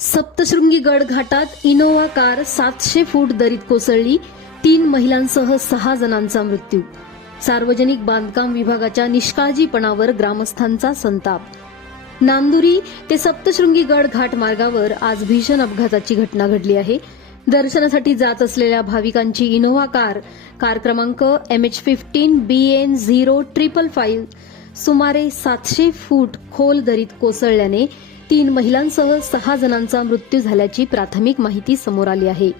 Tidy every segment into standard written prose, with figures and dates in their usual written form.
सप्तशृंगी गड घाटात Innova car 700 फूट दरीत कोसळली. 3 महिलांसह 6 जणांचा मृत्यू. सार्वजनिक बांधकाम विभागाच्या निष्काळजीपणावर ग्रामस्थांचा संताप. नांदुरी ते सप्तशृंगी गड घाट मार्गावर आज भीषण अपघाताची घटना घडली आहे. दर्शनासाठी जात असलेल्या भाविकांची इनोव्हा कार क्रमांक MH15 BN 0555 सुमारे 700 फूट खोल दरीत कोसळल्याने 3 महिलांसह 6 जणांचा मृत्यू झाल्याची प्राथमिक माहिती समोर आली आहे.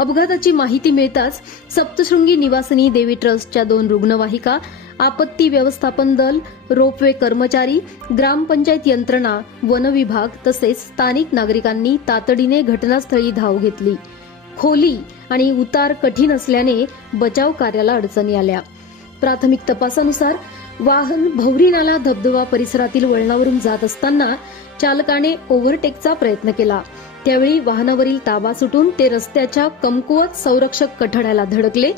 अपघाताची माहिती मिळताच सप्तशृंगी निवासिनी देवी ट्रस्टच्या 2 रुग्णवाहिका, आपत्ती व्यवस्थापन दल, रोपवे कर्मचारी, ग्रामपंचायत यंत्रणा, वन विभाग तसेच स्थानिक नागरिकांनी तातडीने घटनास्थळी धाव घेतली. खोली आणि उतार कठीण असल्याने बचाव कार्याला अडचणी आल्या. प्राथमिक तपासानुसार वाहन भौरी नाला धबधबा परिसरातील वळणावरून जात असताना चालकाने ओव्हरटेकचा प्रयत्न केला. त्यावेळी वाहनावरील ताबा सुटून ते रस्त्याच्या कमकुवत संरक्षक कठड्याला धडकले.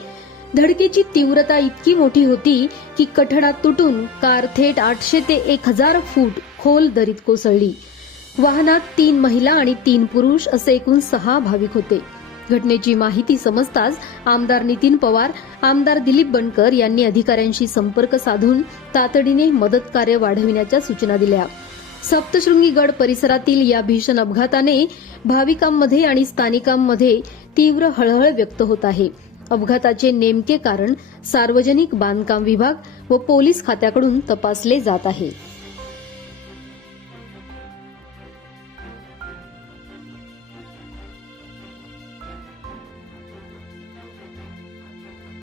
धडकेची तीव्रता इतकी मोठी होती की कठडा तुटून कार थेट 800 ते 1000 फूट खोल दरीत कोसळली. वाहनात 3 महिला आणि 3 पुरुष असे एकूण 6 भाविक होते. घटनेची माहिती समजताच आमदार नितीन पवार, आमदार दिलीप बनकर यांनी अधिकाऱ्यांशी संपर्क साधून तातडीने मदत कार्य वाढविण्याच्या सूचना दिल्या. सप्तशृंगी गड परिसरातील या भीषण अपघाताने भाविकांमध्ये आणि स्थानिकांमध्ये तीव्र हळहळ व्यक्त होत आहे. अपघाताचे नेमके कारण सार्वजनिक बांधकाम विभाग व पोलीस खात्याकडून तपासले जात आहे.